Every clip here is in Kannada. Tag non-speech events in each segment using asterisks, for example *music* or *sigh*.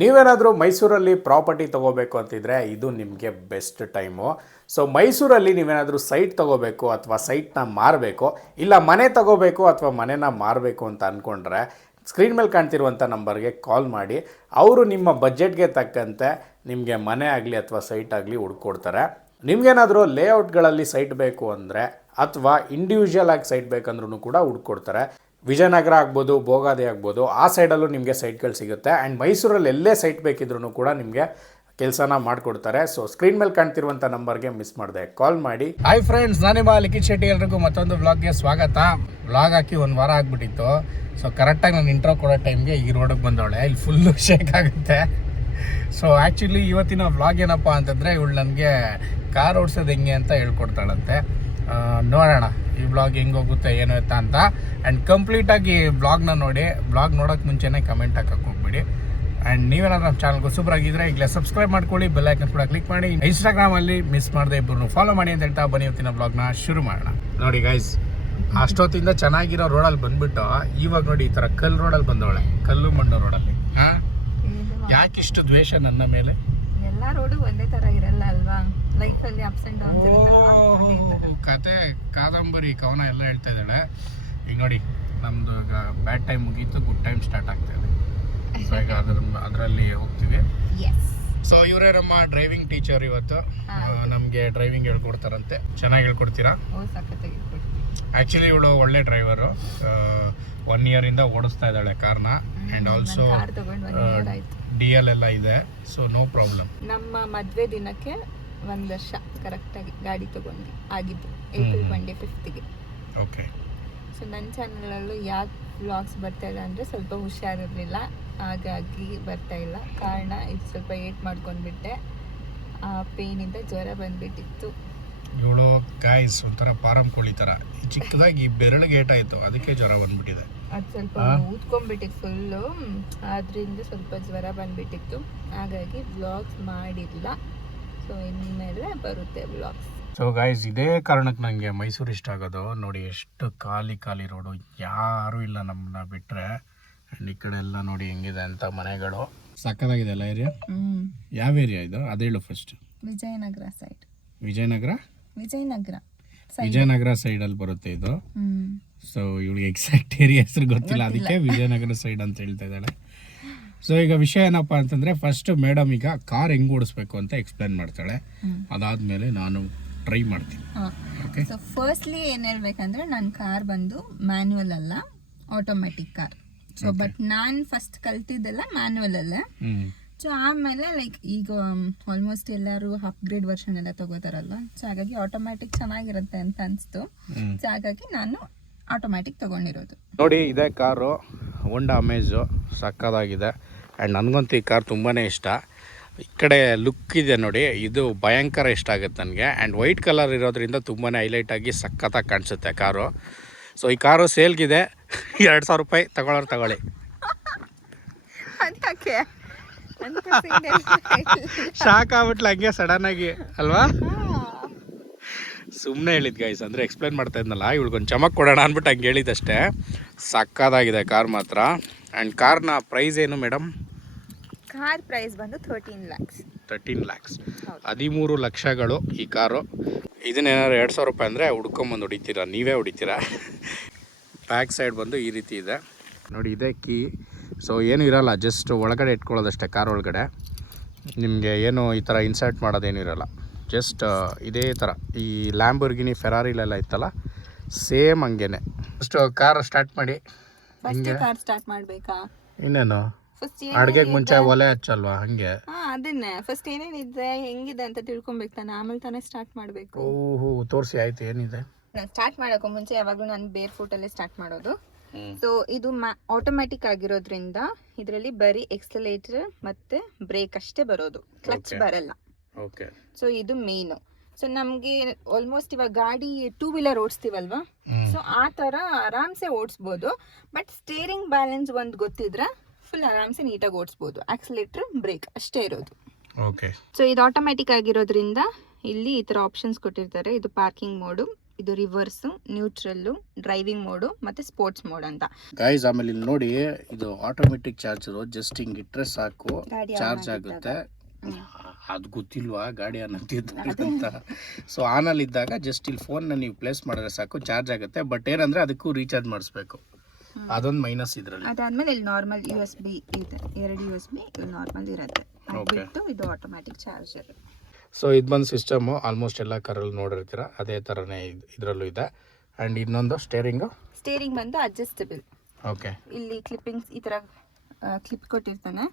ನೀವೇನಾದರೂ ಮೈಸೂರಲ್ಲಿ ಪ್ರಾಪರ್ಟಿ ತೊಗೋಬೇಕು ಅಂತಿದ್ರೆ ಇದು ನಿಮಗೆ ಬೆಸ್ಟ್ ಟೈಮು. ಸೊ ಮೈಸೂರಲ್ಲಿ ನೀವೇನಾದರೂ ಸೈಟ್ ತೊಗೋಬೇಕು ಅಥವಾ ಸೈಟ್ನ ಮಾರಬೇಕು, ಇಲ್ಲ ಮನೆ ತಗೋಬೇಕು ಅಥವಾ ಮನೆನ ಮಾರಬೇಕು ಅಂತ ಅಂದ್ಕೊಂಡ್ರೆ ಸ್ಕ್ರೀನ್ ಮೇಲೆ ಕಾಣ್ತಿರುವಂಥ ನಂಬರ್ಗೆ ಕಾಲ್ ಮಾಡಿ. ಅವರು ನಿಮ್ಮ ಬಜೆಟ್ಗೆ ತಕ್ಕಂತೆ ನಿಮಗೆ ಮನೆ ಆಗಲಿ ಅಥವಾ ಸೈಟ್ ಆಗಲಿ ಹುಡ್ಕೊಡ್ತಾರೆ. ನಿಮಗೇನಾದರೂ ಲೇಔಟ್ಗಳಲ್ಲಿ ಸೈಟ್ ಬೇಕು ಅಂದರೆ ಅಥವಾ ಇಂಡಿವಿಜುವಲ್ ಆಗಿ ಸೈಟ್ ಬೇಕಂದ್ರೂ ಕೂಡ ಹುಡ್ಕೊಡ್ತಾರೆ. ವಿಜಯನಗರ ಆಗ್ಬೋದು ಭೋಗಾದಿ ಆಗ್ಬೋದು, ಆ ಸೈಡಲ್ಲೂ ನಿಮಗೆ ಸೈಟ್ಗಳು ಸಿಗುತ್ತೆ. ಆ್ಯಂಡ್ ಮೈಸೂರಲ್ಲಿ ಎಲ್ಲೇ ಸೈಟ್ ಬೇಕಿದ್ರೂ ಕೂಡ ನಿಮಗೆ ಕೆಲಸನ ಮಾಡಿಕೊಡ್ತಾರೆ. ಸೊ ಸ್ಕ್ರೀನ್ ಮೇಲೆ ಕಾಣ್ತಿರುವಂಥ ನಂಬರ್ಗೆ ಮಿಸ್ ಮಾಡಿದೆ. ಕಾಲ್ ಮಾಡಿ. ಹಾಯ್ ಫ್ರೆಂಡ್ಸ್ ನಾನಿಮ್ಮ ಲಿಖಿತ್ ಶೆಟ್ಟಿ ಎಲ್ರಿಗೂ ಮತ್ತೊಂದು ವ್ಲಾಗ್ಗೆ ಸ್ವಾಗತ. ವ್ಲಾಗ್ ಹಾಕಿ ಒಂದು ವಾರ ಆಗಿಬಿಟ್ಟಿತ್ತು. ಸೊ ಕರೆಕ್ಟಾಗಿ ನಾನು ಇಂಟ್ರೋ ಕೊಡೋ ಟೈಮ್ಗೆ ಈ ರೋಡಿಗೆ ಬಂದವಳೆ. ಇಲ್ಲಿ ಫುಲ್ಲು ಶೇಕ್ ಆಗುತ್ತೆ. ಸೊ ಆ್ಯಕ್ಚುಲಿ ಇವತ್ತಿನ ವ್ಲಾಗ್ ಏನಪ್ಪ ಅಂತಂದರೆ, ಇವಳು ನನಗೆ ಕಾರ್ ಓಡಿಸೋದು ಹೆಂಗೆ ಅಂತ ಹೇಳ್ಕೊಡ್ತಾಳಂತೆ. ನೋಡೋಣ ಈ ಬ್ಲಾಗ್ ಹೆಂಗೆ ಹೋಗುತ್ತೆ ಏನು ಎತ್ತ ಅಂತ. ಆ್ಯಂಡ್ ಕಂಪ್ಲೀಟಾಗಿ ಬ್ಲಾಗ್ನ ನೋಡಿ. ಬ್ಲಾಗ್ ನೋಡೋಕ್ಕೆ ಮುಂಚೆನೇ ಕಮೆಂಟ್ ಹಾಕಕ್ಕೆ ಹೋಗ್ಬಿಡಿ. ಆ್ಯಂಡ್ ನೀವೇನಾದ್ರು ನಮ್ಮ ಚಾನಲ್ಗೆ ಸೂಪರ್ ಆಗಿದ್ರೆ ಈಗಲೇ ಸಬ್ಸ್ಕ್ರೈಬ್ ಮಾಡ್ಕೊಳ್ಳಿ ಬೆಲ್ ಐಕನ್ ಕೂಡ ಕ್ಲಿಕ್ ಮಾಡಿ. ಇನ್ಸ್ಟಾಗ್ರಾಮಲ್ಲಿ ಮಿಸ್ ಮಾಡದೆ ಇಬ್ಬರು ಫಾಲೋ ಮಾಡಿ ಅಂತ ಹೇಳ್ತಾ ಬನ್ನಿ ಇವತ್ತಿನ ಬ್ಲಾಗ್ನ ಶುರು ಮಾಡೋಣ. ನೋಡಿ ಗೈಸ್ ಅಷ್ಟೊತ್ತಿಂದ ಚೆನ್ನಾಗಿರೋ ರೋಡಲ್ಲಿ ಬಂದ್ಬಿಟ್ಟು ಇವಾಗ ನೋಡಿ ಈ ಥರ ಕಲ್ಲು ರೋಡಲ್ಲಿ ಬಂದವಳೆ. ಕಲ್ಲು ಮಣ್ಣು ರೋಡಲ್ಲಿ ಹಾಂ? ಯಾಕಿಷ್ಟು ದ್ವೇಷ ನನ್ನ ಮೇಲೆ? ಎಲ್ಲಾ ರೋಡು ಒಂದೇ ತರ ಇರಲ್ಲ ಅಲ್ವಾ ಲೈಫ್ ಅಲ್ಲಿ ಅಪ್ಸ್ ಅಂಡ್ ಡೌನ್ಸ್ ಇರುತ್ತೆ ಕತೆ ಕಾದಂಬರಿ ಕವನ ಎಲ್ಲ ಹೇಳ್ತಾ ಇದ್ದಾಳೆ. ಈಗ ನೋಡಿ ನಮ್ದು ಈಗ ಬ್ಯಾಡ್ ಟೈಮ್ ಮುಗೀತು ಗುಡ್ ಟೈಮ್ ಸ್ಟಾರ್ಟ್ ಆಗ್ತಾ ಇದೆ. ಸೊ ಈಗ ಅದ್ರ ಅದರಲ್ಲಿ ಹೋಗ್ತೀವಿ. ಸೊ ಇವರೇ ನಮ್ಮ ಡ್ರೈವಿಂಗ್ ಟೀಚರ್ ಇವತ್ತು. ನಮಗೆ ಡ್ರೈವಿಂಗ್ ಹೇಳ್ಕೊಡ್ತಾರಂತೆ. ಚೆನ್ನಾಗಿ ಹೇಳ್ಕೊಡ್ತೀರಾ? ಆ್ಯಕ್ಚುಲಿ ಇವಳು ಒಳ್ಳೆ ಡ್ರೈವರು ಒನ್ ಇಯರಿಂದ ಓಡಿಸ್ತಾ ಇದ್ದಾಳೆ ಕಾರ್ನ ಆ್ಯಂಡ್ ಆಲ್ಸೋ ಡಿ ಎಲ್ ಎಲ್ಲ ಇದೆ ಸೊ ನೋ ಪ್ರಾಬ್ಲಮ್ ನಮ್ಮ ಮದುವೆ ದಿನಕ್ಕೆ ಒಂದು ವರ್ಷ ಕರೆಕ್ಟ್ ಆಗಿ ಗಾಡಿ ತಗೊಂಡು ಆಗಿದ್ದು ಏಪ್ರಿಲ್ ಟ್ವೆಂಟಿ ಫಿಫ್ತ್ಗೆ. ಓಕೆ ಸೊ ನನ್ನ ಚಾನಲಲ್ಲೂ ಯಾಕೆ ವ್ಲಾಗ್ಸ್ ಬರ್ತಾ ಇಲ್ಲ ಅಂದರೆ ಸ್ವಲ್ಪ ಹುಷಾರಿರಲಿಲ್ಲ. ಹಾಗಾಗಿ ಬರ್ತಾ ಇಲ್ಲ. ಕಾರಣ ಇದು ಸ್ವಲ್ಪ ಏಟ್ ಮಾಡ್ಕೊಂಡ್ಬಿಟ್ಟೆ. ಆ ಪೇನಿಂದ ಜ್ವರ ಬಂದ್ಬಿಟ್ಟಿತ್ತು. ಇವಳು ಕಾಯ್ಸ್ ಒಂಥರ ಪಾರಂ ಕೋಳಿ ಥರ ಚಿಕ್ಕದಾಗಿ ಬೆರಳಿಗೆ ಏಟಾಯಿತು ಅದಕ್ಕೆ ಜ್ವರ ಬಂದ್ಬಿಟ್ಟಿದೆ. ಅದು ಸ್ವಲ್ಪ? ಊದ್ಕೊಂಡ್ಬಿಟ್ಟಿತ್ತು ಫುಲ್ಲು ಆದ್ರಿಂದ ಸ್ವಲ್ಪ ಜ್ವರ ಬಂದ್ಬಿಟ್ಟಿತ್ತು. ಹಾಗಾಗಿ ವ್ಲಾಗ್ಸ್ ಮಾಡಿಲ್ಲ. ಸೊ ಇನ್ಮೇಲೆ ಬರುತ್ತೆ ವ್ಲಾಗ್ಸ್ ಸೊ ಗಾಯ್ಸ್ ಇದೇ ಕಾರಣಕ್ಕೆ ನನಗೆ ಮೈಸೂರು ಇಷ್ಟ ಆಗೋದು. ನೋಡಿ ಎಷ್ಟು ಖಾಲಿ ಖಾಲಿ ರೋಡು ಯಾರೂ ಇಲ್ಲ ನಮ್ಮನ್ನ ಬಿಟ್ಟರೆ ಆ್ಯಂಡ್ ಈ ಕಡೆ ಎಲ್ಲ ನೋಡಿ ಹೆಂಗಿದೆ ಅಂತ ಮನೆಗಳು. ಸಕ್ಕದಾಗಿದೆ ಅಲ್ಲ ಏರಿಯಾ ಯಾವ ಏರಿಯಾ ಇದು? ಅದೇಳು ಫಸ್ಟ್ ವಿಜಯನಗರ ಸೈಡ್ ವಿಜಯನಗರ? ವಿಜಯನಗರ ವಿಜಯನಗರ ಸೈಡಲ್ಲಿ ಬರುತ್ತೆ ಇದು. ಹ್ಮ್. ಸೊ ಇವಳಿಗೆ ಎಕ್ಸಾಕ್ಟ್ ಏರಿಯಾ ಹೆಸರು ಗೊತ್ತಿಲ್ಲ. ಅದಕ್ಕೆ ವಿಜಯನಗರ ಸೈಡ್ ಅಂತ ಹೇಳ್ತಾ ಇದ್ದಾಳೆ. ಸೊ ಈಗ ವಿಷಯ ಏನಪ್ಪ ಅಂತಂದರೆ ಫಸ್ಟ್ ಮೇಡಮ್ ಈಗ ಕಾರ್ ಹೆಂಗ್ ಓಡಿಸ್ಬೇಕು ಅಂತ ಎಕ್ಸ್ಪ್ಲೇನ್ ಮಾಡ್ತಾಳೆ. ಅದಾದ್ಮೇಲೆ ನಾನು ಟ್ರೈ ಮಾಡ್ತೀನಿ. ಓಕೆ ಸೊ ಫಸ್ಟ್ಲಿ ಏನು ಹೇಳ್ಬೇಕಂದ್ರೆ ನನ್ನ ಕಾರ್ ಬಂದು ಮ್ಯಾನ್ಯುವಲ್ ಅಲ್ಲ ಆಟೋಮ್ಯಾಟಿಕ್ ಕಾರ್ ಸೊ ಬಟ್ ನಾನು ಫಸ್ಟ್ ಕಲ್ತಿದ್ದೆಲ್ಲ ಮ್ಯಾನ್ಯುವಲ್ ಅಲ್ಲೇ. ಸೊ ಆಮೇಲೆ ಲೈಕ್ ಈಗ ಆಲ್ಮೋಸ್ಟ್ ಎಲ್ಲರೂ ಅಪ್ಗ್ರೇಡ್ ವರ್ಷನ್ ಎಲ್ಲ ತಗೋತಾರಲ್ಲ ಸೊ ಹಾಗಾಗಿ ಆಟೋಮ್ಯಾಟಿಕ್ ಚೆನ್ನಾಗಿರುತ್ತೆ ಅಂತ ಅನಿಸ್ತು. ಸೊ ಹಾಗಾಗಿ ನಾನು ಆಟೋಮ್ಯಾಟಿಕ್ ತಗೊಂಡಿರೋದು. ನೋಡಿ ಇದೇ ಕಾರು ಹೋಂಡಾ ಅಮೇಜು ಸಕ್ಕದಾಗಿದೆ. ಆ್ಯಂಡ್ ನನಗಂತೂ ಈ ಕಾರ್ ತುಂಬಾ ಇಷ್ಟ. ಈ ಕಡೆ ಲುಕ್ ಇದೆ ನೋಡಿ ಇದು ಭಯಂಕರ ಇಷ್ಟ ಆಗುತ್ತೆ ನನಗೆ. ಆ್ಯಂಡ್ ವೈಟ್ ಕಲರ್ ಇರೋದ್ರಿಂದ ತುಂಬಾ ಹೈಲೈಟ್ ಆಗಿ ಸಖತ್ತಾಗಿ ಕಾಣಿಸುತ್ತೆ ಕಾರು. ಸೊ ಈ ಕಾರು ಸೇಲ್ಗಿದೆ. *laughs* ಎರಡು ಸಾವಿರ ರೂಪಾಯಿ ತಗೊಳ್ಳೋರು ತಗೊಳ್ಳಿ. *laughs* *laughs* ಶಾಕ್ ಆಗ್ಬಿಟ್ಲ ಹಂಗೆ ಸಡನ್ನಾಗಿ ಅಲ್ವಾ? ಸುಮ್ಮನೆ ಹೇಳಿದ್ ಗೈಸ್ ಅಂದರೆ ಎಕ್ಸ್ಪ್ಲೇನ್ ಮಾಡ್ತಾ ಇದ್ನಲ್ಲ ಇವಳಿಗೊಂದು ಚಮಕ್ ಕೊಡೋಣ ಅಂದ್ಬಿಟ್ಟು ಹಂಗೆ ಹೇಳಿದ್ದಷ್ಟೇ ಸಕ್ಕದಾಗಿದೆ ಕಾರ್ ಮಾತ್ರ. ಆ್ಯಂಡ್ ಕಾರ್ನ ಪ್ರೈಸ್ ಏನು ಮೇಡಮ್ ಕಾರ್ ಪ್ರೈಸ್ ಬಂದು ಥರ್ಟೀನ್ ಲ್ಯಾಕ್ಸ್ ತರ್ಟೀನ್ ಲ್ಯಾಕ್ಸ್ ಹೌದು. ಹದಿಮೂರು ಲಕ್ಷಗಳು ಈ ಕಾರು. ಇದನ್ನೇನಾದ್ರು ಎರಡು ಸಾವಿರ ರೂಪಾಯಿ ಅಂದರೆ ಹುಡ್ಕೊಂಬಂದು ಹೊಡಿತೀರಾ ನೀವೇ ಹೊಡಿತೀರಾ? ಬ್ಯಾಕ್ ಸೈಡ್ ಬಂದು ಈ ರೀತಿ ಇದೆ. ನೋಡಿ ಇದೇ ಕೀ ಸೊ ಏನು ಇರಲ್ಲ ಜಸ್ಟ್ ಒಳಗಡೆ ಇಟ್ಕೊಳ್ಳೋದಷ್ಟೇ ಕಾರ್ ಒಳಗಡೆ. ನಿಮಗೆ ಏನು ಈ ಥರ ಇನ್ಸರ್ಟ್ ಮಾಡೋದೇನು ಇರಲ್ಲ. ಜಸ್ಟ್ ಇದೇ ಥರ ಈ ಲ್ಯಾಂಬರ್ಗಿನಿ ಫೆರಾರಿಲೆಲ್ಲ ಇತ್ತಲ್ಲ ಸೇಮ್ ಹಂಗೇನೆ. ಫಸ್ಟ್ ಕಾರ್ ಸ್ಟಾರ್ಟ್ ಮಾಡಿ. ಫಸ್ಟ್ ಕಾರ್ ಸ್ಟಾರ್ಟ್ ಮಾಡಬೇಕಾ? ಇನ್ನೇನು? ಫಸ್ಟ್ ಅಡುಗೆಗೆ ಮುಂಚೆ ಒಲೆ ಹಚ್ಚಲ್ವಾ? ಹಂಗೆ. ಹಾ ಅದನ್ನೇ. ಫಸ್ಟ್ ಏನೇನಿದೆ ಹೆಂಗಿದೆ ಅಂತ ತಿಳ್ಕೊಬೇಕು ತಾನೆ. ಆಮೇಲೆ ತಾನೇ ಸ್ಟಾರ್ಟ್ ಮಾಡಬೇಕು. ಓಹೋ ತೋರಿಸಿ ಆಯ್ತು ಏನಿದೆ? ಸ್ಟಾರ್ಟ್ ಮಾಡೋಕ್ಕೂ ಮುಂಚೆ ಯಾವಾಗಲೂ ನಾನು ಬೇರ್ ಫೂಟಲ್ಲೇ ಸ್ಟಾರ್ಟ್ ಮಾಡೋದು. ಸೊ ಇದು ಆಟೋಮ್ಯಾಟಿಕ್ ಆಗಿರೋದ್ರಿಂದ ಇದರಲ್ಲಿ ಬರೀ ಎಕ್ಸಲೇಟರ್ ಮತ್ತೆ ಬ್ರೇಕ್ ಅಷ್ಟೇ ಬರೋದು. ಕ್ಲಚ್. ಬರಲ್ಲ. ಓಕೆ ಸೊ ಇದು ಮೇನ್ ಸೊ ನಮಗೆ ಆಲ್ಮೋಸ್ಟ್ ಇವಾಗ ಗಾಡಿ ಟೂ ವೀಲರ್ ಓಡಿಸ್ತೀವಲ್ವಾ ಸೊ ಆ ಥರ ಆರಾಮ್ಸೆ ಓಡಿಸ್ಬೋದು. ಬಟ್ ಸ್ಟೇರಿಂಗ್ ಬ್ಯಾಲೆನ್ಸ್ ಒಂದು ಗೊತ್ತಿದ್ರೆ ಫುಲ್ ಆರಾಮ್ಸೆ ನೀಟಾಗಿ ಓಡಿಸ್ಬೋದು. ಆಕ್ಸಿಲೇಟರ್ ಬ್ರೇಕ್ ಅಷ್ಟೇ ಇರೋದು. ಓಕೆ ಸೊ ಇದು ಆಟೋಮ್ಯಾಟಿಕ್ ಆಗಿರೋದ್ರಿಂದ ಇಲ್ಲಿ ಈ ಥರ ಆಪ್ಷನ್ಸ್ ಕೊಟ್ಟಿರ್ತಾರೆ. ಇದು ಪಾರ್ಕಿಂಗ್ ಮೋಡು ಇದು ರಿವರ್ಸು ನ್ಯೂಟ್ರಲ್ಲು ಡ್ರೈವಿಂಗ್ ಮೋಡು ಮತ್ತೆ ಸ್ಪೋರ್ಟ್ಸ್ ಮೋಡ್ ಅಂತ. ಗೈಸ್ ಆಮೇಲೆ ಇಲ್ಲಿ ನೋಡಿ ಇದು ಆಟೋಮೆಟಿಕ್ ಚಾರ್ಜರ್ ಜಸ್ಟ್ ಹಿಂಗೆ ಇಟ್ಟರೆ ಸಾಕು. ಚಾರ್ಜ್ ಆಗುತ್ತೆ. ಅದು ಗೊತ್ತಿಲ್ವಾ? ಗಾಡಿ ಆನ್ ಅಂತ ಸೊ ಆನಲ್ಲಿ ಇದ್ದಾಗ ಜಸ್ಟ್ ಇಲ್ಲಿ ಫೋನ್ನ ನೀವು ಪ್ಲೇಸ್ ಮಾಡಿದ್ರೆ ಸಾಕು ಚಾರ್ಜ್ ಆಗುತ್ತೆ. ಬಟ್ ಏನಂದ್ರೆ ಅದಕ್ಕೂ ರೀಚಾರ್ಜ್ ಮಾಡಿಸ್ಬೇಕು. ಅದೊಂದು ಮೈನಸ್ ಇದರಲ್ಲಿ. ಅದಾದ್ಮೇಲೆ ಇಲ್ಲಿ ನಾರ್ಮಲ್ ಯು ಎಸ್ ಬಿ ಇದೆ. ಎರಡು ಯು ಎಸ್ ಬಿ ನಾರ್ಮಲ್ ಇರುತ್ತೆ. ಬಿಟ್ಟು ಇದು ಆಟೋಮ್ಯಾಟಿಕ್ ಚಾರ್ಜರ್ ಸೊ ಇದು ಬಂದು ಸಿಸ್ಟಮು ಆಲ್ಮೋಸ್ಟ್ ಎಲ್ಲ ಕರಲ್ಲಿ ನೋಡಿರ್ತೀರ? ಅದೇ ಥರನೇ ಇದರಲ್ಲೂ ಇದೆ. ಆ್ಯಂಡ್ ಇನ್ನೊಂದು ಸ್ಟೇರಿಂಗು ಸ್ಟೇರಿಂಗ್ ಬಂದು ಅಡ್ಜಸ್ಟಬಲ್ ಓಕೆ ಇಲ್ಲಿ ಕ್ಲಿಪ್ಪಿಂಗ್ಸ್ ಈ ಥರ ಕ್ಲಿಪ್ ಕೊಟ್ಟಿರ್ತಾನೆ.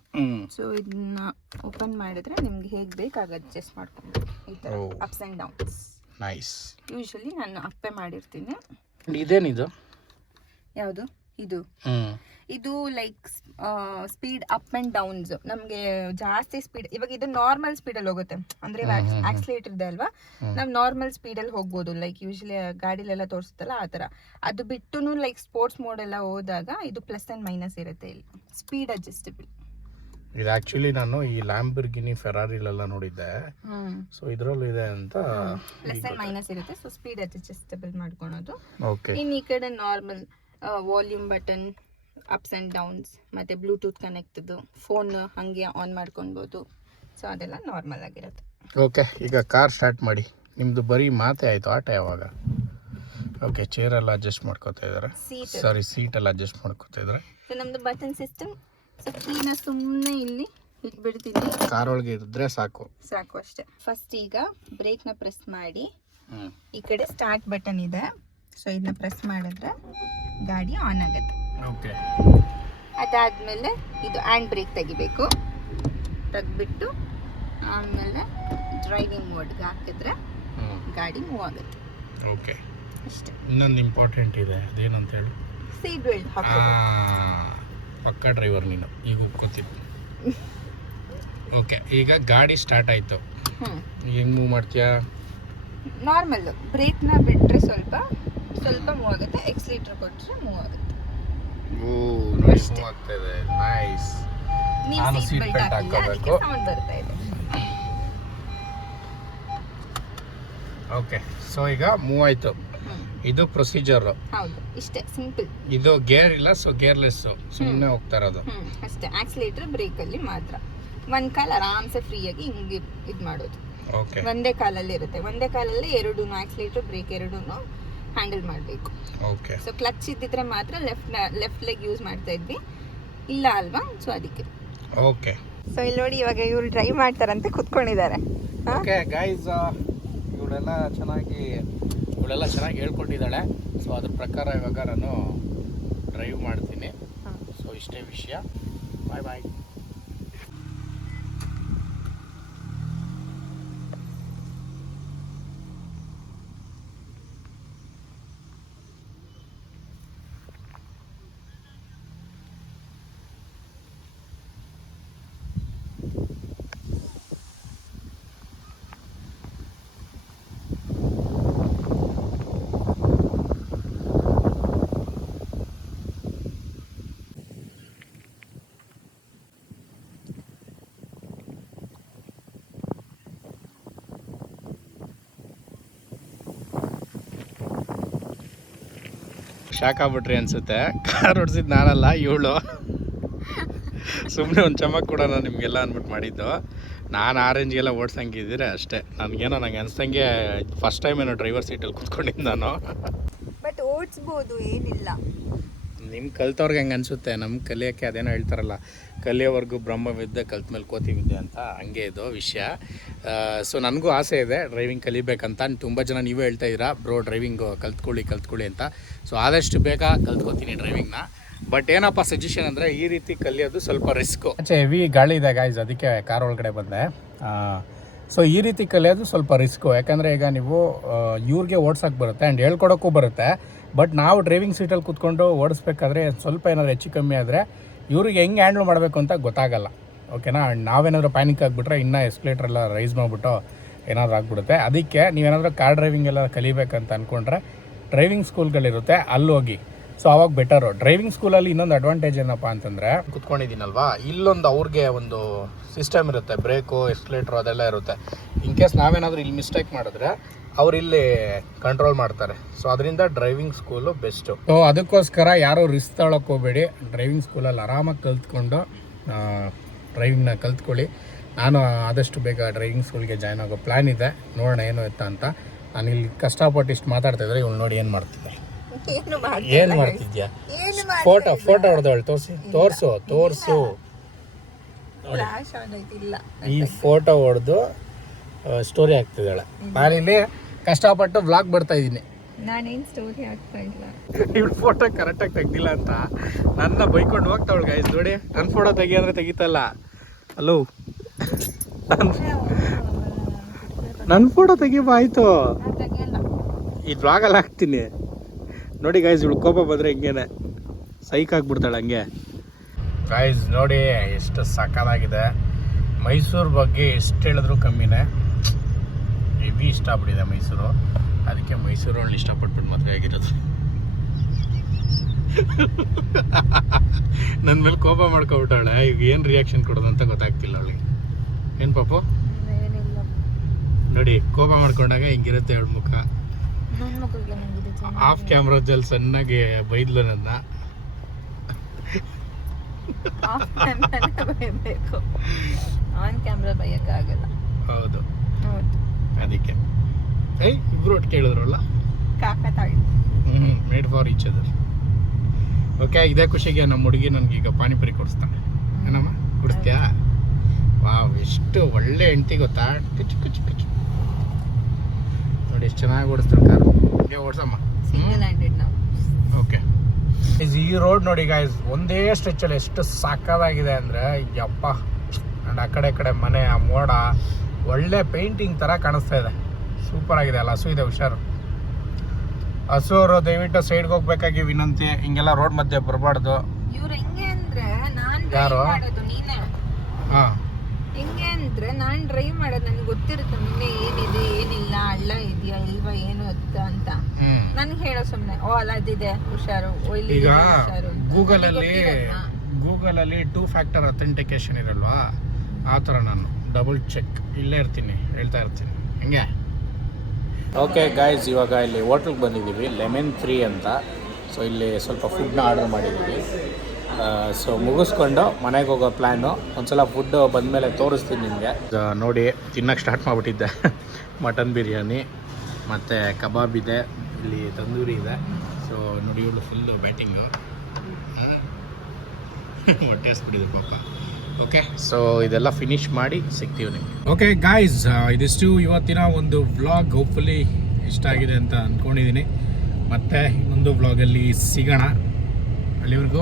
ಸೊ ಇದನ್ನ ಓಪನ್ ಮಾಡಿದ್ರೆ ನಿಮ್ಗೆ ಹೇಗೆ ಬೇಕಾಗ ಅಡ್ಜಸ್ಟ್ ಮಾಡ್ಕೊಂಡು ಈ ಥರ. Ups and downs nice usually ನಾನು ಅಪ್ಪೆ ಮಾಡಿರ್ತೀನಿ. ಇದೇನಿದು? ಯಾವುದು? ಇದು. ಇದು like speed up and downs ನಮಗೆ ಜಾಸ್ತಿ ಸ್ಪೀಡ್ ಇವಾಗ ಇದು ನಾರ್ಮಲ್ ಸ್ಪೀಡಲ್ಲಿ ಹೋಗುತ್ತೆ. ಅಂದ್ರೆ ಆಕ್ಸಿಲೇಟರ್ ಇದೆ ಅಲ್ವಾ? ನಾವು ನಾರ್ಮಲ್ ಸ್ಪೀಡಲ್ಲಿ ಹೋಗ್ಬೋದು. ಲೈಕ್ ಯೂಶಲಿ ಗಾಡಿಲೆಲ್ಲ ತೋರಿಸುತ್ತಲ್ಲ ಆ ಥರ. ಅದು ಬಿಟ್ಟು ಲೈಕ್ ಸ್ಪೋರ್ಟ್ಸ್ ಮೋಡ್ ಎಲ್ಲ ಹೋದಾಗ ಇದು ಪ್ಲಸ್ ಆ್ಯಂಡ್ ಮೈನಸ್ ಇರುತ್ತೆ ಇಲ್ಲಿ. ಸ್ಪೀಡ್ ಅಡ್ಜಸ್ಟಬಲ್ ಇದು ಆಕ್ಚುಲಿ ನಾನು ಈ ಲ್ಯಾಂಬರ್ಗಿನಿ ಫೆರಾರಿಲೆಲ್ಲ ನೋಡಿದ್ದೆ. ಸೊ ಇದ್ರಲ್ಲಿ ಇದೆ ಅಂತ ಪ್ಲಸ್ ಆ್ಯಂಡ್ ಮೈನಸ್ ಇರುತ್ತೆ. ಸೊ ಸ್ಪೀಡ್ ಅಡ್ಜಸ್ಟಬಲ್ ಮಾಡ್ಕೊಳೋದು. ಇನ್ನು ಈ ಕಡೆ normal volume button ups and downs ಮತ್ತು ಬ್ಲೂಟೂತ್ ಕನೆಕ್ಟ್ದು ಫೋನ್ ಹಾಗೆ ಆನ್ ಮಾಡ್ಕೊಳ್ಬೋದು. ಸೊ ಅದೆಲ್ಲ ನಾರ್ಮಲ್ ಆಗಿರುತ್ತೆ. ಓಕೆ ಈಗ ಕಾರ್ ಸ್ಟಾರ್ಟ್ ಮಾಡಿ. ನಿಮ್ಮದು ಬರೀ ಮಾತೆ ಆಯಿತು ಆಟ ಯಾವಾಗ? ಓಕೆ ಚೇರೆಲ್ಲ ಅಡ್ಜಸ್ಟ್ ಮಾಡ್ಕೋತಾ ಇದ್ದಾರೆ. ಸೀಟ್ ಸಾರಿ ಸೀಟೆಲ್ಲ ಅಡ್ಜಸ್ಟ್ ಮಾಡ್ಕೋತಾ ಇದ್ದಾರೆ. ಸೊ ನಮ್ಮದು ಬಟನ್ ಸಿಸ್ಟಮ್ ಸೊ ಕೀನ ಸುಮ್ಮನೆ ಇಲ್ಲಿ ಇಟ್ಬಿಡ್ತೀನಿ. ಕಾರ್ ಒಳಗೆ ಇದ್ರೆ ಸಾಕು. ಸಾಕು ಅಷ್ಟೇ. ಫಸ್ಟ್ ಈಗ ಬ್ರೇಕ್ನ ಪ್ರೆಸ್ ಮಾಡಿ. ಈ ಕಡೆ ಸ್ಟಾರ್ಟ್ ಬಟನ್ ಇದೆ. ಸೊ ಇದನ್ನ ಪ್ರೆಸ್ ಮಾಡಿದ್ರೆ ಗಾಡಿ ಆನ್ ಆಗುತ್ತೆ. ಓಕೆ ಅದಾದಮೇಲೆ ಇದು ಹ್ಯಾಂಡ್ ಬ್ರೇಕ್ ತೆಗಿಬೇಕು. ತೆಗ್ದ್ಬಿಟ್ಟು ಆಮೇಲೆ ಡ್ರೈವಿಂಗ್ ಮೋಡ್ಗೆ ಹಾಕಿದ್ರೆ ಗಾಡಿ ಮೂವ್ ಆಗುತ್ತೆ. ಓಕೆ ಅಷ್ಟೇ. ಇನ್ನೊಂದು ಇಂಪಾರ್ಟೆಂಟ್ ಇದೆ ಅದೇನಂತ ಹೇಳಿ? ಸೀಟ್ ಬೆಲ್ಟ್ ಪಕ್ಕ ಡ್ರೈವರ್ ನೀನು ಈಗ ಕೂತಿದ್ದು ಓಕೆ ಈಗ ಗಾಡಿ ಸ್ಟಾರ್ಟ್ ಆಯಿತು. ಹೆಂಗೆ ಮೂವ್ ಮಾಡ್ತೀಯಾ? ನಾರ್ಮಲ್ಲು ಬ್ರೇಕ್ನ ಬಿಟ್ಟರೆ ಸ್ವಲ್ಪ ಸ್ವಲ್ಪ ಮೂವ್ ಆಗುತ್ತೆ ಎಕ್ಸ್ ಲೀಟರ್ ಕೊಟ್ಟರೆ ಮೂವ್ ಆಗುತ್ತೆ. ಓ ನೋಡಿ. ಮೂವ್ ಆಗ್ತಾ ಇದೆ ನೈಸ್ ನೀವು ಸೀಟ್ ಬೆಲ್ಟ್. ಸೌಂಡ್ ಬರ್ತಾ ಇದೆ. ಓಕೆ ಸೊ ಈಗ ಮೂವ್ ಆಯಿತು. ಇದು ಪ್ರೊಸೀಜರ್ ಹೌದು ಇಷ್ಟೇ ಸಿಂಪಲ್ ಇದು ಗೇರ್ ಇಲ್ಲ ಸೊ ಗೇರ್ಲೆಸ್ ಸುಮ್ಮನೆ ಹೋಗ್ತಾ ಇರೋದು. ಅಷ್ಟೇ. ಆಕ್ಸಿಲೇಟರ್ ಬ್ರೇಕಲ್ಲಿ ಮಾತ್ರ. ಒಂದ್ ಕಾಲ ಆರಾಮ್ಸೆ ಫ್ರೀಯಾಗಿ ಹಿಂಗೆ ಇದು ಮಾಡೋದು. ಓಕೆ ಒಂದೇ ಕಾಲಲ್ಲಿ ಇರುತ್ತೆ. ಒಂದೇ ಕಾಲಲ್ಲಿ ಎರಡು ಆಕ್ಸಿಲೇಟರ್ ಬ್ರೇಕ್ ಎರಡೂ ಹ್ಯಾಂಡಲ್ ಮಾಡಬೇಕು. ಓಕೆ. ಸೊ ಕ್ಲಚ್ ಇದ್ದಿದ್ರೆ ಮಾತ್ರ ಲೆಫ್ಟ್ ಲೆಫ್ಟ್ ಲೆಗ್ ಯೂಸ್ ಮಾಡ್ತಾ ಇದ್ವಿ. ಇಲ್ಲ ಅಲ್ವಾ? ಸೊ ಅದಕ್ಕೆ. ಓಕೆ. ಸೊ ಇಲ್ಲಿ ನೋಡಿ ಇವಾಗ ಇವ್ರು ಡ್ರೈವ್ ಮಾಡ್ತಾರಂತೆ ಕುತ್ಕೊಂಡಿದ್ದಾರೆ. ಓಕೆ ಗೈಸ್ ಇವಳೆಲ್ಲ ಚೆನ್ನಾಗಿ ಇವಳೆಲ್ಲ ಚೆನ್ನಾಗಿ ಹೇಳ್ಕೊಟ್ಟಿದ್ದಾಳೆ ಸೊ ಅದ್ರ ಪ್ರಕಾರ ಇವಾಗ ನಾನು ಡ್ರೈವ್ ಮಾಡ್ತೀನಿ. ಸೊ ಇಷ್ಟೇ ವಿಷಯ. ಬಾಯ್ ಬಾಯ್ ಶಾಕ್ ಆಗ್ಬಿಟ್ರಿ ಅನ್ಸುತ್ತೆ. ಕಾರ್ ಹೊಡ್ಸಿದ್ ನಾನಲ್ಲ, ಇವಳು. ಸುಮ್ಮನೆ ಒಂದು ಚಮಕ್ ಕೂಡ ನಾನು ನಿಮಗೆಲ್ಲ ಅಂದ್ಬಿಟ್ಟು ಮಾಡಿದ್ದು. ನಾನು ಆರೆಂಜ್ಗೆಲ್ಲ ಓಡ್ಸಂಗಿದ್ದೀರ ಅಷ್ಟೇ. ನನಗೇನೋ ನಂಗೆ ಅನ್ಸಂಗೆ ಫಸ್ಟ್ ಟೈಮ್ ಏನೋ ಡ್ರೈವರ್ ಸೀಟಲ್ಲಿ ಕುತ್ಕೊಂಡಿದ್ದು ನಾನು. ಬಟ್ ಓಡಿಸ್ಬೋದು, ಏನಿಲ್ಲ. ನಿಮ್ಮ ಕಲ್ತವ್ರಿಗೆ ಹೆಂಗೆ ಅನಿಸುತ್ತೆ? ನಮ್ಮ ಕಲಿಯೋಕ್ಕೆ ಅದೇನೋ ಹೇಳ್ತಾರಲ್ಲ, ಕಲಿಯೋವರೆಗೂ ಬ್ರಹ್ಮವಿದ್ದೆ ಕಲ್ತ ಮೇಲೆ ಕೋತಿ ವಿದ್ಯೆ ಅಂತ ಹಂಗೆ ಇದು ವಿಷಯ. ಸೊ ನನಗೂ ಆಸೆ ಇದೆ ಡ್ರೈವಿಂಗ್ ಕಲಿಬೇಕಂತ. ತುಂಬ ಜನ ನೀವೇ ಹೇಳ್ತಾ ಇದ್ದೀರಾ, ಬ್ರೋ ಡ್ರೈವಿಂಗು ಕಲ್ತ್ಕೊಳ್ಳಿ ಕಲ್ತ್ಕೊಳ್ಳಿ ಅಂತ. ಸೊ ಆದಷ್ಟು ಬೇಗ ಕಲ್ತ್ಕೊತೀನಿ ಡ್ರೈವಿಂಗ್ನ. ಬಟ್ ಏನಪ್ಪ ಸಜೆಷನ್ ಅಂದರೆ ಈ ರೀತಿ ಕಲಿಯೋದು ಸ್ವಲ್ಪ ರಿಸ್ಕು ಹೆವಿ ಗಾಳಿ ಇದೆ ಗಾಯ್ಸ್ ಅದಕ್ಕೆ ಕಾರ್ ಒಳಗಡೆ ಬಂದೆ. ಸೊ ಈ ರೀತಿ ಕಲಿಯೋದು ಸ್ವಲ್ಪ ರಿಸ್ಕು ಯಾಕಂದರೆ ಈಗ ನೀವು ಇವ್ರಿಗೆ ಓಡ್ಸೋಕ್ಕೆ ಬರುತ್ತೆ ಆ್ಯಂಡ್ ಹೇಳ್ಕೊಡೋಕ್ಕೂ ಬರುತ್ತೆ. ಬಟ್ ನಾವು ಡ್ರೈವಿಂಗ್ ಸೀಟಲ್ಲಿ ಕೂತ್ಕೊಂಡು ಓಡಿಸ್ಬೇಕಾದ್ರೆ ಸ್ವಲ್ಪ ಏನಾದ್ರು ಹೆಚ್ಚು ಕಮ್ಮಿ ಆದರೆ ಇವ್ರಿಗೆ ಹೆಂಗೆ ಹ್ಯಾಂಡ್ಲ್ ಮಾಡಬೇಕು ಅಂತ ಗೊತ್ತಾಗಲ್ಲ. ಓಕೆನಾ ಆ್ಯಂಡ್ ನಾವೇನಾದರೂ ಪ್ಯಾನಿಕ್ ಆಗಿಬಿಟ್ರೆ ಇನ್ನೂ ಎಲ್ಲ ರೈಸ್ ಮಾಡಿಬಿಟ್ಟು ಏನಾದರೂ ಆಗಿಬಿಡುತ್ತೆ. ಅದಕ್ಕೆ ನೀವೇನಾದರೂ ಕಾರ್ ಡ್ರೈವಿಂಗ್ ಎಲ್ಲ ಕಲಿಬೇಕಂತ ಅಂದ್ಕೊಂಡ್ರೆ ಡ್ರೈವಿಂಗ್ ಸ್ಕೂಲ್ಗಳಿರುತ್ತೆ ಅಲ್ಲಿ ಹೋಗಿ ಸೊ ಅವಾಗ ಬೆಟರು ಡ್ರೈವಿಂಗ್ ಸ್ಕೂಲಲ್ಲಿ ಇನ್ನೊಂದು ಅಡ್ವಾಂಟೇಜ್ ಏನಪ್ಪ ಅಂತಂದರೆ ಕುತ್ಕೊಂಡಿದ್ದೀನಲ್ವಾ? ಇಲ್ಲೊಂದು ಅವ್ರಿಗೆ ಒಂದು ಸಿಸ್ಟಮ್ ಇರುತ್ತೆ. ಬ್ರೇಕು ಎಕ್ಸ್ಲೇಟ್ರು ಅದೆಲ್ಲ ಇರುತ್ತೆ. ಇನ್ ಕೇಸ್ ನಾವೇನಾದರೂ ಇಲ್ಲಿ ಮಿಸ್ಟೇಕ್ ಮಾಡಿದ್ರೆ ಅವ್ರು ಇಲ್ಲಿ ಕಂಟ್ರೋಲ್ ಮಾಡ್ತಾರೆ. ಸೊ ಅದರಿಂದ ಡ್ರೈವಿಂಗ್ ಸ್ಕೂಲು ಬೆಸ್ಟು ಸೊ ಅದಕ್ಕೋಸ್ಕರ ಯಾರು ರಿಸ್ಕ್ ತೊಳಕ್ಕೆ ಹೋಗಬೇಡಿ. ಡ್ರೈವಿಂಗ್ ಸ್ಕೂಲಲ್ಲಿ ಆರಾಮಾಗಿ ಕಲ್ತ್ಕೊಂಡು ಡ್ರೈವಿಂಗ್ನ ಕಲ್ತ್ಕೊಳ್ಳಿ. ನಾನು ಆದಷ್ಟು ಬೇಗ ಡ್ರೈವಿಂಗ್ ಸ್ಕೂಲ್ಗೆ ಜಾಯ್ನ್ ಆಗೋ ಪ್ಲ್ಯಾನ್ ಇದೆ. ನೋಡೋಣ ಏನು ಎತ್ತ ಅಂತ. ನಾನು ಇಲ್ಲಿ ಕಷ್ಟಪಟ್ಟು ಇಷ್ಟು ಮಾತಾಡ್ತಾ ಇದ್ರೆ ಇವಳು ನೋಡಿ ಏನು ಮಾಡ್ತಿದ್ದೆ ಏನು ಏನು ಮಾಡ್ತಿದ್ಯಾ? ಏನು ಫೋಟೋ ಫೋಟೋ ಹೊಡೆದವಳು ತೋರಿಸಿ ತೋರಿಸು ತೋರಿಸು. ಈ ಫೋಟೋ ಹೊಡೆದು ಸ್ಟೋರಿ ಆಗ್ತಿದ್ದಾಳೆ ನಾನಿಲ್ಲಿ ಕಷ್ಟಪಟ್ಟು ಬ್ಲಾಗ್ ಬರ್ತಾ ಇದ್ದೀನಿ. ನಾನೇನ್ ಸ್ಟೋರಿ ಆಗ್ತಾ ಇಲ್ಲ. ಇವಳು ಫೋಟೋ ಕರೆಕ್ಟಾಗಿ ತೆಗ್ದಿಲ್ಲ ಅಂತ ನನ್ನ ಬೈಕೊಂಡು ಹೋಗ್ತಾವಳು ಗಾಯ್ಸ್ ನೋಡಿ ನನ್ನ ಫೋಟೋ ತೆಗಿ ಅಂದ್ರೆ ತೆಗಿತಲ್ಲ ಹಲೋ ನನ್ನ ಫೋಟೋ ತೆಗಿಬ ಆಯ್ತು. ನಾನ್ ತೆಗಿಯಲ್ಲ. ಈ ಬ್ಲಾಗಲ್ಲಿ ಹಾಕ್ತೀನಿ. ನೋಡಿ ಗಾಯ್ಸ್ ಇವಳು ಕೋಪ ಬಂದರೆ ಹಿಂಗೇನೆ. ಸೈಕ್ ಆಗಿಬಿಡ್ತಾಳೆ ಹಂಗೆ. ಗಾಯ್ಸ್ ನೋಡಿ ಎಷ್ಟು ಸಕ್ಕದಾಗಿದೆ ಮೈಸೂರು ಬಗ್ಗೆ ಎಷ್ಟು ಹೇಳಿದ್ರು ಕಮ್ಮಿನೇ. ಹೆವಿ ಇಷ್ಟ ಆಗ್ಬಿಟ್ಟಿದೆ ಮೈಸೂರು. ಅದಕ್ಕೆ ಮೈಸೂರಲ್ಲಿ ಇಷ್ಟಪಟ್ಬಿಟ್ಟು ಮದುವೆ ಆಗಿರೋದು. *laughs* ನನ್ನ ಮೇಲೆ ಕೋಪ ಮಾಡ್ಕೊಬಿಟ್ಟಾಳೆ. ಈಗ ಏನು ರಿಯಾಕ್ಷನ್ ಕೊಡೋದು ಅಂತ ಗೊತ್ತಾಗ್ತಿಲ್ಲ ಅವಳಿಗೆ. ಏನು ಪಾಪು? ನೋಡಿ ಕೋಪ ಮಾಡ್ಕೊಂಡಾಗ ಹಿಂಗಿರುತ್ತೆ ಅವಳ ಮುಖ. ಆಫ್ ಕ್ಯಾಮ್ರಾದಲ್ಲಿ ಸಣ್ಣಗೆ ಬೈದ್ಲು ನನ್ನ ಆನ್ ಕ್ಯಾಮ್ರಾ ಬೈಯಕ್ಕಾಗಲ್ಲ. ಹೌದು. ಅದಕ್ಕೆ. ಏಯ್ ಇಬ್ರು ಒಟ್ಟು ಕೇಳಿದ್ರಲ್ಲ? ಹ್ಞೂ made for each other okay ಇದೇ ಖುಷಿಗೆ ನಮ್ಮ ಹುಡುಗಿ ನನ್ಗೆ ಈಗ ಪಾನಿಪುರಿ ಕೊಡಿಸ್ತಾನೆ ಏನಮ್ಮ? ಕುಡಿಸ್ತೀಯಾ? ವಾವ್ ಎಷ್ಟು ಒಳ್ಳೆ ಹೆಂಡತಿ ಗೊತ್ತಾ? ಕಿಚ್ಚು ಕಿಚ್ಚು ಕಿಚ್ಚು ನೋಡಿ ಎಷ್ಟು ಚೆನ್ನಾಗಿ ಓಡಿಸ್ತಾರೆ ಕಾರು. ಹಿಂಗೆ ಓಡಿಸಮ್ಮ. ನಾವು. ಓಕೆ ಈ ರೋಡ್ ನೋಡಿ ಗಾಯ್ಸ್ ಒಂದೇ ಸ್ಟ್ರೆಚಲ್ಲಿ ಎಷ್ಟು ಸಾಕಾಗಿದೆ ಅಂದರೆ ಯಪ್ಪ. ಆ್ಯಂಡ್ ಆ ಕಡೆ ಈ ಕಡೆ ಮನೆ ಆ ಮೋಡ ಒಳ್ಳೆ ಪೇಂಟಿಂಗ್ ಥರ ಕಾಣಿಸ್ತಾ ಇದೆ. ಸೂಪರ್ ಆಗಿದೆ ಅಲ್ಲ ಹಸು ಇದೆ ಹುಷಾರು. ಹಸು ಅವರು ದಯವಿಟ್ಟು ಸೈಡ್ಗೆ ಹೋಗ್ಬೇಕಾಗಿ ವಿನಂತಿ. ಹಿಂಗೆಲ್ಲ ರೋಡ್ ಮಧ್ಯೆ ಬರಬಾರ್ದು. ಇವ್ರು ಹೆಂಗೆ ಅಂದ್ರೆ ನಾನ್ ಯಾರು? ಹಾಂ. ಅಂದ್ರೆ ನಾನು ಡ್ರೈವ್ ಮಾಡೋದು ನನಗೆ ಗೊತ್ತಿರುತ್ತೆ ನಿನ್ನೆ ಏನಿದೆ ಏನಿಲ್ಲ ಹಳ್ಳ ಇದೆಯಾ ಇಲ್ವಾ ಏನು ಅಂತ ನನ್ಗೆ ಹೇಳೋ ಸುಮ್ಮನೆ ಓ ಅಲ್ಲ ಅದಿದೆ ಹುಷಾರು ಓ ಅಲ್ಲಿ ಈಗ. ಗೂಗಲಲ್ಲಿ ಅಲ್ಲಿ ಗೊತ್ತಿರಲ್ಲ. ಗೂಗಲಲ್ಲಿ ಟೂ ಫ್ಯಾಕ್ಟರ್ ಅಥೆಂಟಿಕೇಶನ್ ಇರಲ್ವಾ? ಆ ಥರ ನಾನು ಡಬಲ್ ಚೆಕ್ ಇಲ್ಲೇ ಇರ್ತೀನಿ ಹೇಳ್ತಾ ಇರ್ತೀನಿ. ಹಂಗೆ? ಓಕೆ ಗಾಯ್ಸ್ ಇವಾಗ ಇಲ್ಲಿ ಹೋಟ್ಲಿಗೆ ಬಂದಿದ್ದೀವಿ ಲೆಮೆನ್ ಫ್ರೀ ಅಂತ. ಸೊ ಇಲ್ಲಿ ಸ್ವಲ್ಪ ಫುಡ್ನ ಆರ್ಡರ್ ಮಾಡಿದ್ದೀವಿ. ಸೊ ಮುಗಿಸ್ಕೊಂಡು ಮನೆಗೆ ಹೋಗೋ ಪ್ಲ್ಯಾನು ಒಂದ್ಸಲ ಫುಡ್ ಬಂದಮೇಲೆ ತೋರಿಸ್ತೀನಿ ನಿಮಗೆ. ನೋಡಿ ತಿನ್ನಕ್ಕೆ ಸ್ಟಾರ್ಟ್ ಮಾಡಿಬಿಟ್ಟಿದ್ದೆ. ಮಟನ್ *laughs* ಬಿರಿಯಾನಿ ಮತ್ತು ಕಬಾಬ್ ಇದೆ. ಇಲ್ಲಿ ತಂದೂರಿ ಇದೆ. ಸೊ ನೋಡಿ ಇವಳು ಫುಲ್ಲು ಬ್ಯಾಟಿಂಗು *laughs* ಹೊಟ್ಟೆ ಪಾಪ. ಓಕೆ ಸೊ ಇದೆಲ್ಲ ಫಿನಿಶ್ ಮಾಡಿ ಸಿಗ್ತೀವಿ ನಿಮಗೆ. ಓಕೆ ಗಾಯ್ಸ್ ಇದಿಷ್ಟು ಇವತ್ತಿನ ಒಂದು ವ್ಲಾಗ್ ಹೋಪ್ಫುಲಿ ಇಷ್ಟ ಆಗಿದೆ ಅಂತ ಅಂದ್ಕೊಂಡಿದ್ದೀನಿ ಮತ್ತೆ ಇನ್ನೊಂದು ವ್ಲಾಗಲ್ಲಿ ಸಿಗೋಣ. ಅಲ್ಲಿವರೆಗೂ